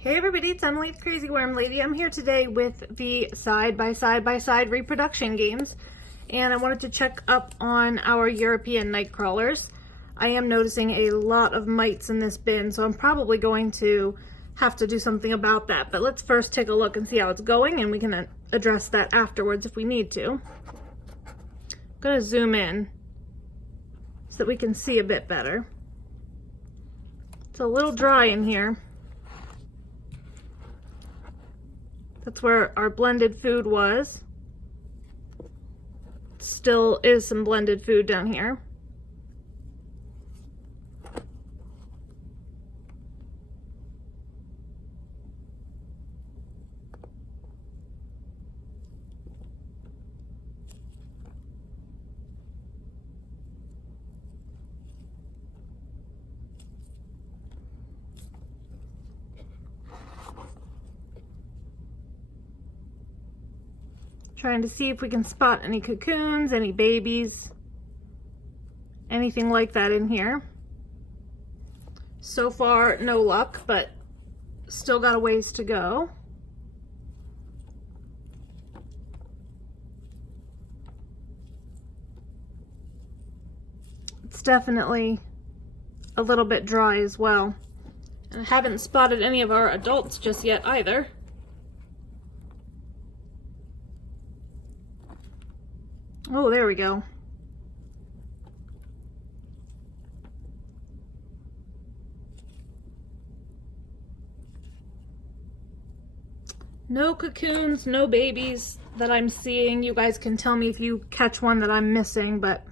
Hey everybody, it's Emily, the Crazy Worm Lady. I'm here today with the side-by-side reproduction games, and I wanted to check up on our European night crawlers. I am noticing a lot of mites in this bin, so I'm probably going to have to do something about that. But let's first take a look and see how it's going, and we can address that afterwards if we need to. I'm going to zoom in so that we can see a bit better. It's a little dry in here. That's where our blended food was. Still is some blended food down here. Trying to see if we can spot any cocoons, any babies, anything like that in here. So far, no luck, but still got a ways to go. It's definitely a little bit dry as well. And I haven't spotted any of our adults just yet either. Oh, there we go. No cocoons, no babies that I'm seeing. You guys can tell me if you catch one that I'm missing, but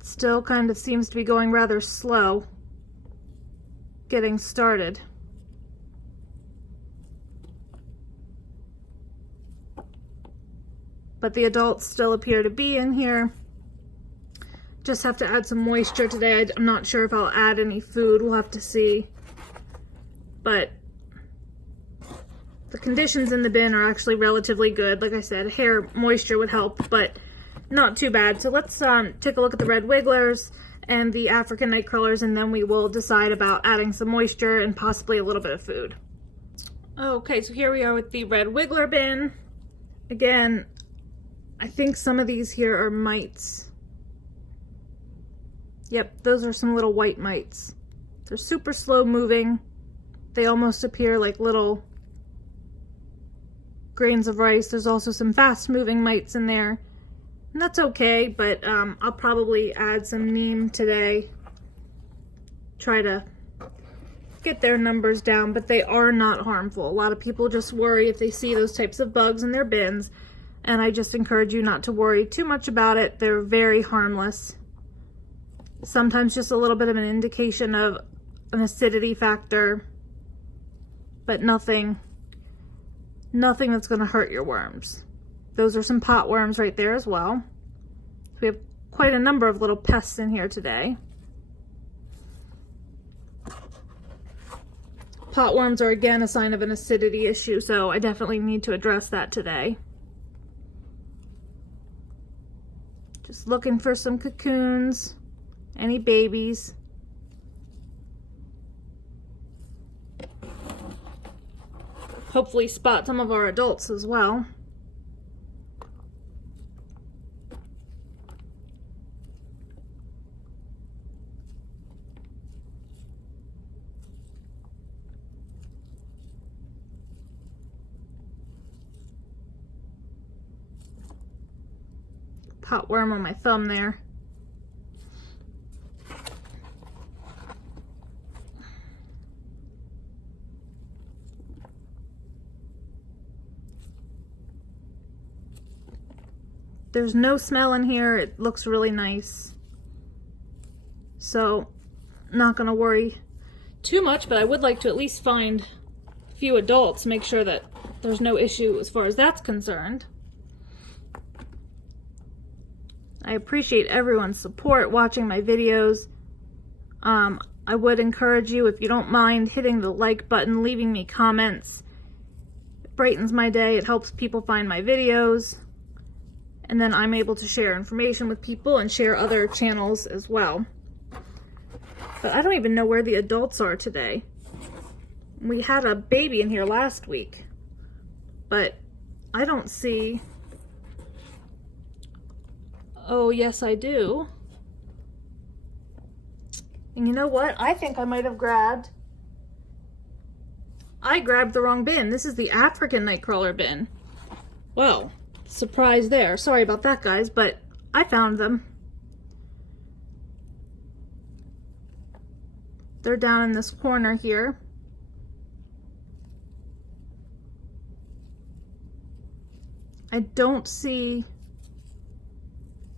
still kind of seems to be going rather slow getting started. But the adults still appear to be in here. Just have to add some moisture today. I'm not sure if I'll add any food. We'll have to see. But the conditions in the bin are actually relatively good. Like I said, hair moisture would help, but not too bad. So let's take a look at the red wigglers and the African night crawlers, and then we will decide about adding some moisture and possibly a little bit of food. Okay, so here we are with the red wiggler bin. Again, I think some of these here are mites. Yep, those are some little white mites. They're super slow moving. They almost appear like little grains of rice. There's also some fast moving mites in there. And that's okay, but I'll probably add some neem today. Try to get their numbers down, but they are not harmful. A lot of people just worry if they see those types of bugs in their bins. And I just encourage you not to worry too much about it. They're very harmless. Sometimes just a little bit of an indication of an acidity factor, but nothing that's going to hurt your worms. Those are some pot worms right there as well. We have quite a number of little pests in here today. Pot worms are again a sign of an acidity issue, so I definitely need to address that today. Just looking for some cocoons, any babies. Hopefully spot some of our adults as well. Pot worm on my thumb there. There's no smell in here. It looks really nice. So, not gonna worry too much, but I would like to at least find a few adults, make sure that there's no issue as far as that's concerned. I appreciate everyone's support watching my videos. I would encourage you, if you don't mind, hitting the like button, leaving me comments. It brightens my day. It helps people find my videos. And then I'm able to share information with people and share other channels as well. But I don't even know where the adults are today. we had a baby in here last week, but I don't see. Oh, yes, I do. And you know what? I think I might have grabbed the wrong bin. This is the African nightcrawler bin. Well, surprise there. Sorry about that, guys, but I found them. They're down in this corner here. I don't see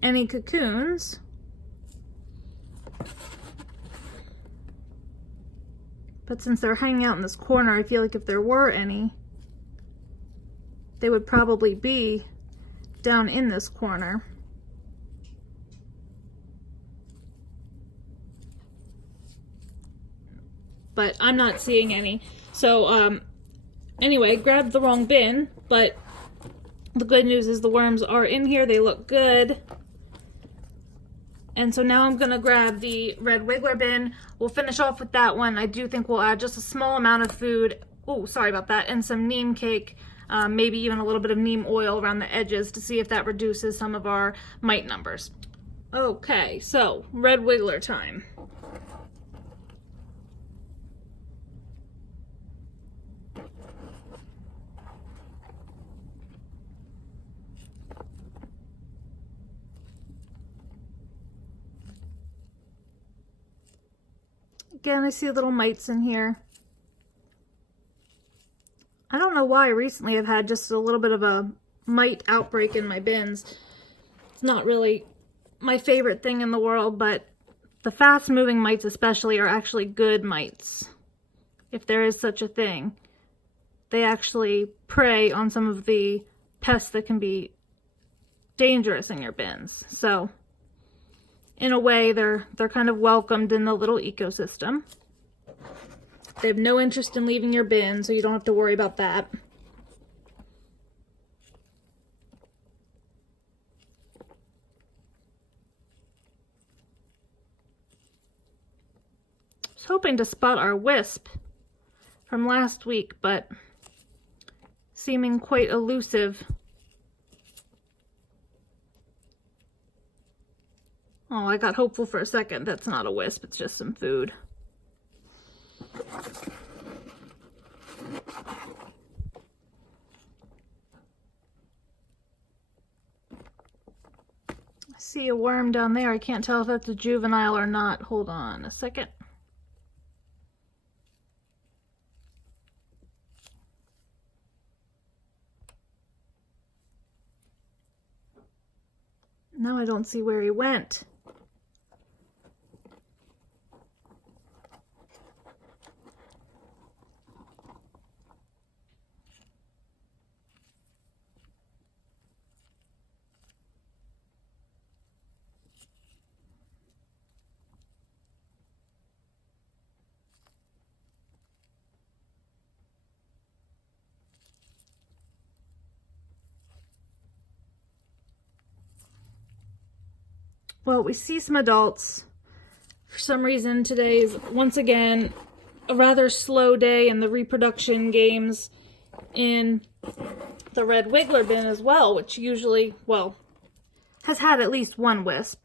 any cocoons. But since they're hanging out in this corner, I feel like if there were any, they would probably be down in this corner. But I'm not seeing any. So anyway, grabbed the wrong bin, but the good news is the worms are in here. They look good. And so now I'm going to grab the red wiggler bin. We'll finish off with that one. I do think we'll add just a small amount of food. Oh, sorry about that. And some neem cake, maybe even a little bit of neem oil around the edges to see if that reduces some of our mite numbers. Okay, so red wiggler time. Again, I see little mites in here. I don't know why recently I've had just a little bit of a mite outbreak in my bins. It's not really my favorite thing in the world, but the fast-moving mites especially are actually good mites, if there is such a thing. They actually prey on some of the pests that can be dangerous in your bins. So in a way, they're kind of welcomed in the little ecosystem. They have no interest in leaving your bin, so you don't have to worry about that. I was hoping to spot our wisp from last week, but seeming quite elusive. Oh, I got hopeful for a second. That's not a wisp, it's just some food. I see a worm down there. I can't tell if that's a juvenile or not. Hold on a second. No, I don't see where he went. Well, we see some adults. For some reason, today's, once again, a rather slow day in the reproduction games in the red wiggler bin as well, which usually, well, has had at least one wisp.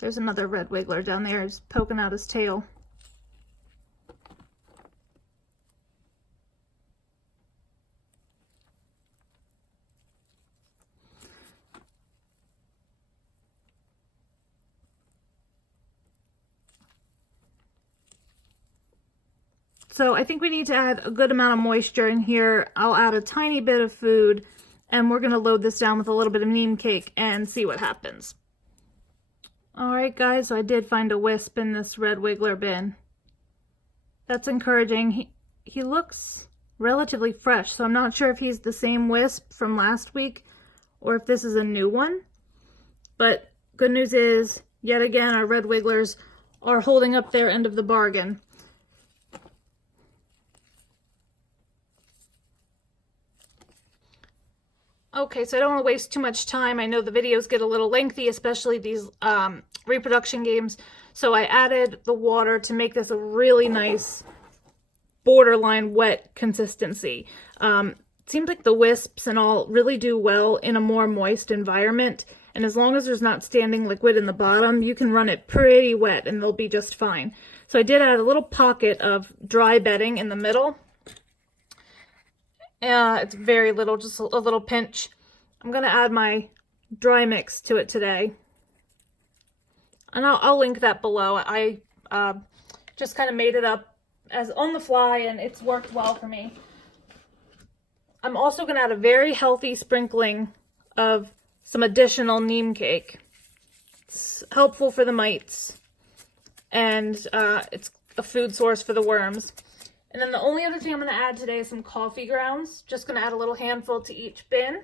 There's another red wiggler down there, just poking out his tail. So I think we need to add a good amount of moisture in here. I'll add a tiny bit of food, and we're going to load this down with a little bit of neem cake and see what happens. Alright guys, so I did find a wisp in this red wiggler bin. That's encouraging. He looks relatively fresh, so I'm not sure if he's the same wisp from last week or if this is a new one. But good news is, yet again, our red wigglers are holding up their end of the bargain. Okay, so I don't want to waste too much time. I know the videos get a little lengthy, especially these reproduction games. So I added the water to make this a really nice borderline wet consistency. Seems like the wisps and all really do well in a more moist environment, and as long as there's not standing liquid in the bottom, you can run it pretty wet and they'll be just fine. So I did add a little pocket of dry bedding in the middle. It's very little, just a little pinch. I'm going to add my dry mix to it today, and I'll link that below. I just kind of made it up as on the fly, and it's worked well for me. I'm also going to add a very healthy sprinkling of some additional neem cake. It's helpful for the mites, and it's a food source for the worms. And then the only other thing I'm going to add today is some coffee grounds. Just going to add a little handful to each bin.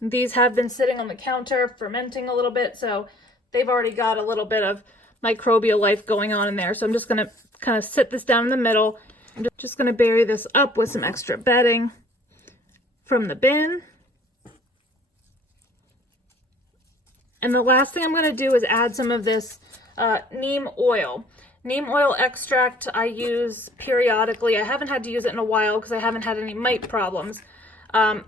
These have been sitting on the counter fermenting a little bit, so they've already got a little bit of microbial life going on in there. So I'm just going to kind of sit this down in the middle. I'm just going to bury this up with some extra bedding from the bin. And the last thing I'm going to do is add some of this neem oil. Neem oil extract I use periodically. I haven't had to use it in a while because I haven't had any mite problems. My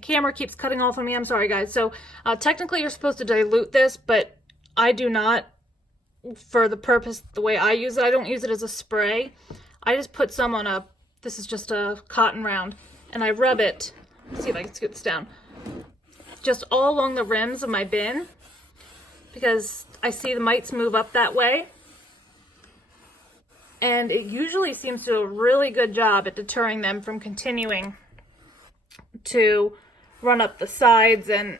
camera keeps cutting off on me. I'm sorry, guys. So technically you're supposed to dilute this, but I do not for the purpose, the way I use it. I don't use it as a spray. I just put some on this is just a cotton round, and I rub it. Let's see if I can scoot this down. Just all along the rims of my bin, because I see the mites move up that way. And it usually seems to do a really good job at deterring them from continuing to run up the sides and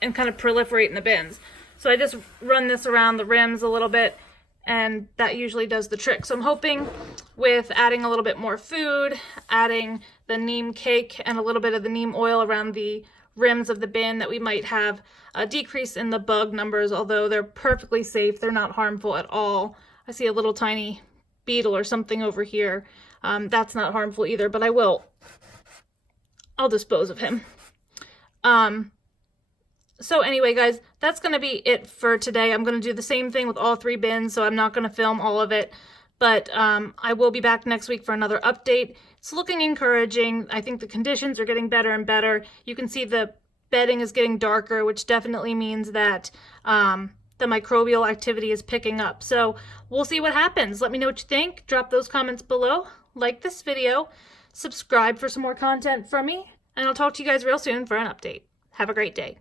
kind of proliferate in the bins. So I just run this around the rims a little bit, and that usually does the trick. So I'm hoping with adding a little bit more food, adding the neem cake and a little bit of the neem oil around the rims of the bin, that we might have a decrease in the bug numbers, although they're perfectly safe. They're not harmful at all. I see a little tiny beetle or something over here. That's not harmful either, but I'll dispose of him. So anyway, guys, that's going to be it for today. I'm going to do the same thing with all 3 bins, so I'm not going to film all of it. But I will be back next week for another update. It's looking encouraging. I think the conditions are getting better and better. You can see the bedding is getting darker, which definitely means that the microbial activity is picking up. So we'll see what happens. Let me know what you think. Drop those comments below. Like this video. Subscribe for some more content from me. And I'll talk to you guys real soon for an update. Have a great day.